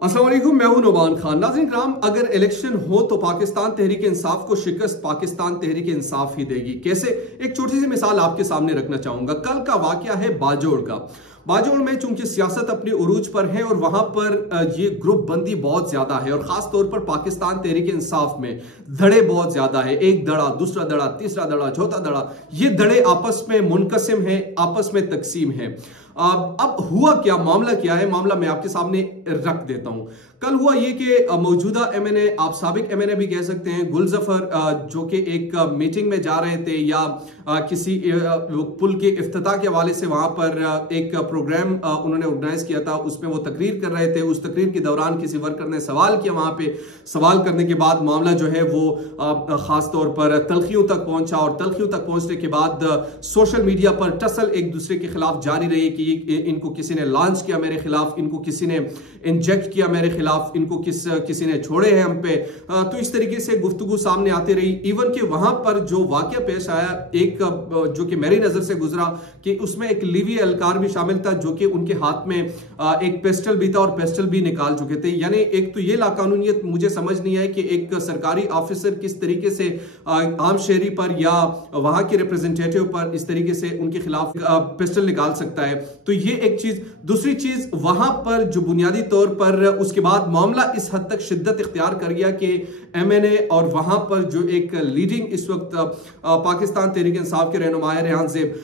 अस्सलाम वालेकुम, मैं हूं नुमान खान। नाज़रीन कराम, अगर इलेक्शन हो तो पाकिस्तान तहरीक इंसाफ को शिकस्त पाकिस्तान तहरीक इंसाफ ही देगी। कैसे? एक छोटी सी मिसाल आपके सामने रखना चाहूंगा। कल का वाकया है बाजोड़ का। बाजोड़ में चूंकि सियासत अपनी उरूज पर है और वहां पर ये ग्रुप बंदी बहुत ज्यादा है और खास तौर पर पाकिस्तान तहरीक इंसाफ में धड़े बहुत ज्यादा है। एक धड़ा, दूसरा धड़ा, तीसरा धड़ा, चौथा धड़ा, ये धड़े आपस में मुनकसिम है, आपस में तकसीम है। अब हुआ क्या, मामला क्या है, मामला मैं आपके सामने रख देता हूं। कल हुआ ये कि मौजूदा एमएनए, आप साबिक एमएनए भी कह सकते हैं, गुलजफर जो कि एक मीटिंग में जा रहे थे या किसी पुल के इफ्तिताह के हवाले से वहां पर एक प्रोग्राम उन्होंने ऑर्गेनाइज किया था, उसमें वो तकरीर कर रहे थे। उस तकरीर के दौरान किसी वर्कर ने सवाल किया, वहां पे सवाल करने के बाद मामला जो है वो खास तौर पर तलखियों तक पहुंचा और तलखियों तक पहुंचने के बाद सोशल मीडिया पर टसल एक दूसरे के खिलाफ जारी रही कि इनको किसी ने लॉन्च किया मेरे खिलाफ, इनको किसी ने इंजेक्ट किया मेरे खिलाफ, इनको किसी ने छोड़े हैं हम पे। तो इस तरीके से गुफ्तगू सामने आती रही। इवन कि वहां पर जो वाकया पेश आया, एक जो कि मेरी नजर से गुजरा, कि उसमें एक लिवी एहलकार भी शामिल था जो कि उनके हाथ में एक पेस्टल भी था और पेस्टल भी निकाल चुके थे। यानी एक तो ये लाकानूनियत मुझे समझ नहीं आई कि एक सरकारी ऑफिसर किस तरीके से आम शहरी पर या वहां के रिप्रेजेंटेटिव पर इस तरीके से उनके खिलाफ पेस्टल निकाल सकता है। तो ये एक चीज। दूसरी चीज, वहां पर जो बुनियादी तौर पर उसके बाद मामला इस हद तक शिद्दत इख्तियार कर गया कि एमएनए और वहां पर जो एक लीडिंग इस वक्त पाकिस्तान तहरीक इंसाफ के रहनुमा रेहान ज़ेब,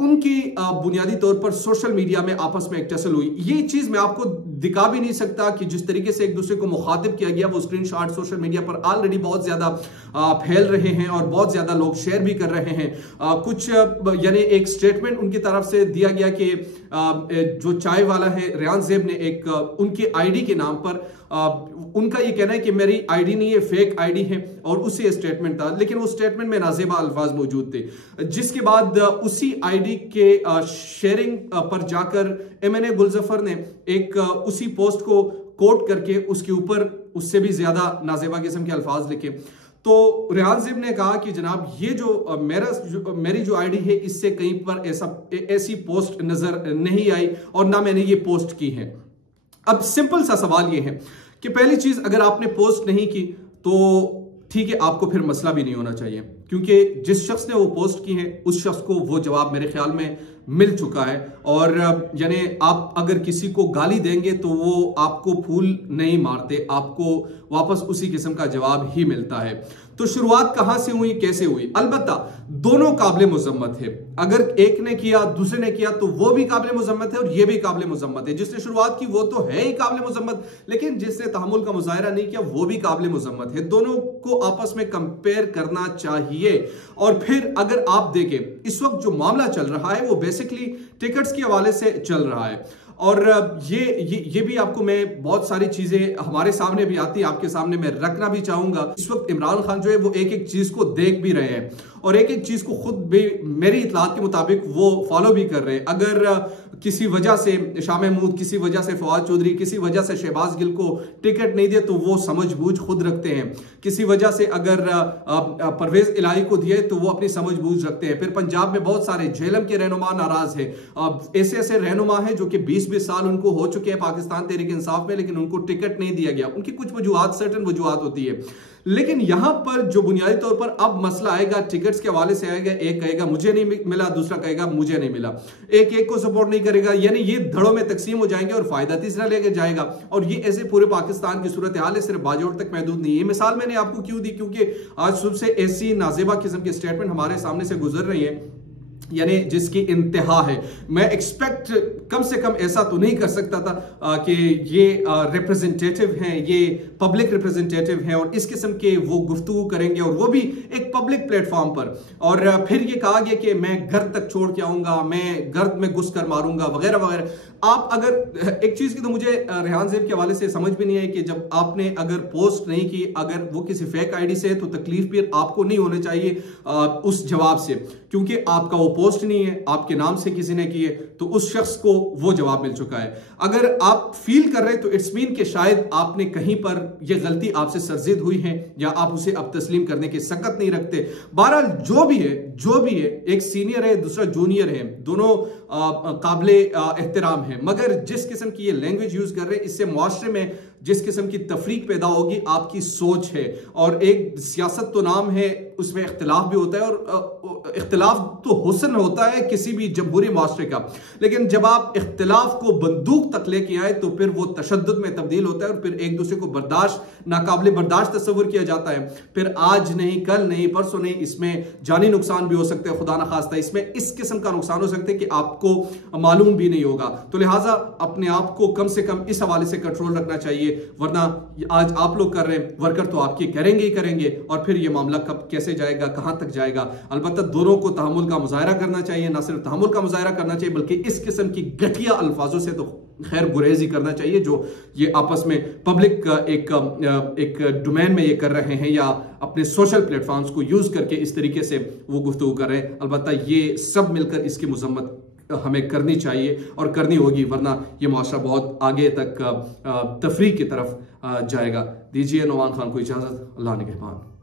उनकी बुनियादी तौर पर सोशल मीडिया में आपस में एक टसल हुई। ये चीज मैं आपको दिखा भी नहीं सकता कि जिस तरीके से एक दूसरे को मुखातिब किया गया, वो स्क्रीनशॉट सोशल मीडिया पर ऑलरेडी बहुत ज्यादा फैल रहे हैं और बहुत ज्यादा लोग शेयर भी कर रहे हैं। कुछ यानी एक स्टेटमेंट उनकी तरफ से दिया गया कि जो चाय वाला है रेहान ज़ेब ने एक उनकी आईडी के नाम पर उनका ये कहना है कि मेरी आईडी नहीं है, फेक आईडी है, और उसी स्टेटमेंट था। लेकिन उस स्टेटमेंट में नाजेबा अल्फाज मौजूद थे, जिसके बाद उसी आईडी के शेयरिंग पर जाकर एमएनए गुलजफर ने एक उसी पोस्ट को कोट करके उसके ऊपर उससे भी ज्यादा नाजेबा किस्म के अल्फाज लिखे। तो रेहान ज़ेब ने कहा कि जनाब ये जो मेरी जो आईडी है, इससे कहीं पर ऐसी पोस्ट नजर नहीं आई और ना मैंने ये पोस्ट की है। अब सिंपल सा सवाल ये है कि पहली चीज, अगर आपने पोस्ट नहीं की तो ठीक है, आपको फिर मसला भी नहीं होना चाहिए, क्योंकि जिस शख्स ने वो पोस्ट की है उस शख्स को वो जवाब मेरे ख्याल में मिल चुका है। और यानी आप अगर किसी को गाली देंगे तो वो आपको फूल नहीं मारते, आपको वापस उसी किस्म का जवाब ही मिलता है। तो शुरुआत कहां से हुई, कैसे हुई? अलबत्ता दोनों काबिल मुजम्मत है। अगर एक ने किया, दूसरे ने किया, तो वो भी काबिल मुजम्मत है और ये भी काबिल मुजम्मत है। जिसने शुरुआत की वो तो है ही काबिल मुजम्मत, लेकिन जिसने तहम्मुल का मुजाहिरा नहीं किया वो भी काबिल मुजम्मत है। दोनों को आपस में कंपेयर करना चाहिए। और फिर अगर आप देखें, इस वक्त जो मामला चल रहा है वो बेसिकली टिकट्स के हवाले से चल रहा है। और ये भी आपको मैं बहुत सारी चीजें हमारे सामने भी आती है, आपके सामने मैं रखना भी चाहूंगा। इस वक्त इमरान खान जो है वो एक एक चीज को देख भी रहे हैं और एक एक चीज को खुद भी मेरी इतलात के मुताबिक वो फॉलो भी कर रहे हैं। अगर किसी वजह से शाह महमूद, किसी वजह से फवाद चौधरी, किसी वजह से शहबाज गिल को टिकट नहीं दिए तो वो समझबूझ खुद रखते हैं। किसी वजह से अगर परवेज इलाही को दिए तो वो अपनी समझबूझ रखते हैं। फिर पंजाब में बहुत सारे झेलम के रहनुमा नाराज है। ऐसे ऐसे रहनुमा है जो कि 20-20 साल उनको हो चुके हैं पाकिस्तान तहरीक इंसाफ में, लेकिन उनको टिकट नहीं दिया गया। उनकी कुछ वजूहात, सर्टेन वजूहात होती है। लेकिन यहां पर जो बुनियादी तौर पर अब मसला आएगा टिकट्स के हवाले से आएगा, एक कहेगा मुझे नहीं मिला, दूसरा कहेगा मुझे नहीं मिला, एक को सपोर्ट नहीं करेगा, यानी ये धड़ों में तकसीम हो जाएंगे और फायदा तीसरा लेके जाएगा। और ये ऐसे पूरे पाकिस्तान की सूरत हाल है, सिर्फ बाजोड़ तक महदूद नहीं है। ये मिसाल मैंने आपको क्यों दी, क्योंकि आज सुबह से ऐसी नाजेबा किस्म की स्टेटमेंट हमारे सामने से गुजर रही है, यानी जिसकी इंतहा है। मैं एक्सपेक्ट कम से कम ऐसा तो नहीं कर सकता था कि ये रिप्रेजेंटेटिव हैं, ये पब्लिक रिप्रेजेंटेटिव हैं और इस किस्म के वो गुफ्तगू करेंगे और वो भी एक पब्लिक प्लेटफॉर्म पर। और फिर ये कहा गया कि मैं घर तक छोड़ के आऊंगा, मैं गर्द में घुस कर मारूंगा, वगैरह वगैरह। आप अगर एक चीज की तो मुझे रेहान ज़ेब के हवाले से समझ भी नहीं है कि जब आपने अगर पोस्ट नहीं की, अगर वो किसी फेक आईडी से है तो तकलीफ भी आपको नहीं होनी चाहिए उस जवाब से, क्योंकि आपका वो पोस्ट नहीं है, आपके नाम से किसी ने की है, तो उस शख्स को वो जवाब मिल चुका है। अगर आप फील कर रहे हैं तो इट्स मीन कि शायद आपने कहीं पर यह गलती आपसे सरजिद हुई है या आप उसे अब तस्लीम करने की सकत नहीं रखते। बहरहाल जो भी है, एक सीनियर है, दूसरा जूनियर है, दोनों काबिले एहतराम है, मगर जिस किस्म की ये लैंग्वेज यूज कर रहे हैं इससे मुआशरे में जिस किस्म की तफरीक पैदा होगी, आपकी सोच है। और एक सियासत तो नाम है, उसमें इख्तिलाफ भी होता है, और इख्तिलाफ तो हुस्न होता है किसी भी जमहूरी मुआशरे का, लेकिन जब आप इख्तिलाफ को बंदूक तक लेके आए तो फिर वो तशद्दुद में तब्दील होता है और फिर एक दूसरे को नाकाबिले बर्दाश्त तस्वुर किया जाता है। फिर आज नहीं, कल नहीं, परसों नहीं, इसमें जानी नुकसान भी हो सकते हैं, खुदा ना खास्ता इसमें इस किस्म का नुकसान हो सकता है कि आपको मालूम भी नहीं होगा। तो लिहाजा अपने आप को कम से कम इस हवाले से कंट्रोल रखना चाहिए, वरना आज आप लोग कर रहे हैं, वर्कर तो आपके करेंगे ही करेंगे, और फिर ये मामला कब कैसे जाएगा, कहां तक जाएगा। अलबत्ता दोनों को तहम्मुल का मुजाहरा करना चाहिए, ना सिर्फ तहम्मुल का मुजाहरा करना चाहिए बल्कि इस किस्म की घटिया अल्फाजों से तो खैर गुरेज ही करना चाहिए, जो ये आपस में पब्लिक एक डोमेन में ये कर रहे हैं या अपने सोशल प्लेटफॉर्म्स को यूज करके इस तरीके से वो गुफ्तगू कर रहे हैं। अलबत्ता ये सब मिलकर इसकी मजम्मत हमें करनी चाहिए और करनी होगी, वरना ये मुआशरा बहुत आगे तक तफरीक की तरफ जाएगा। दीजिए नौमान खान को इजाजत। अल्लाह निगहबान।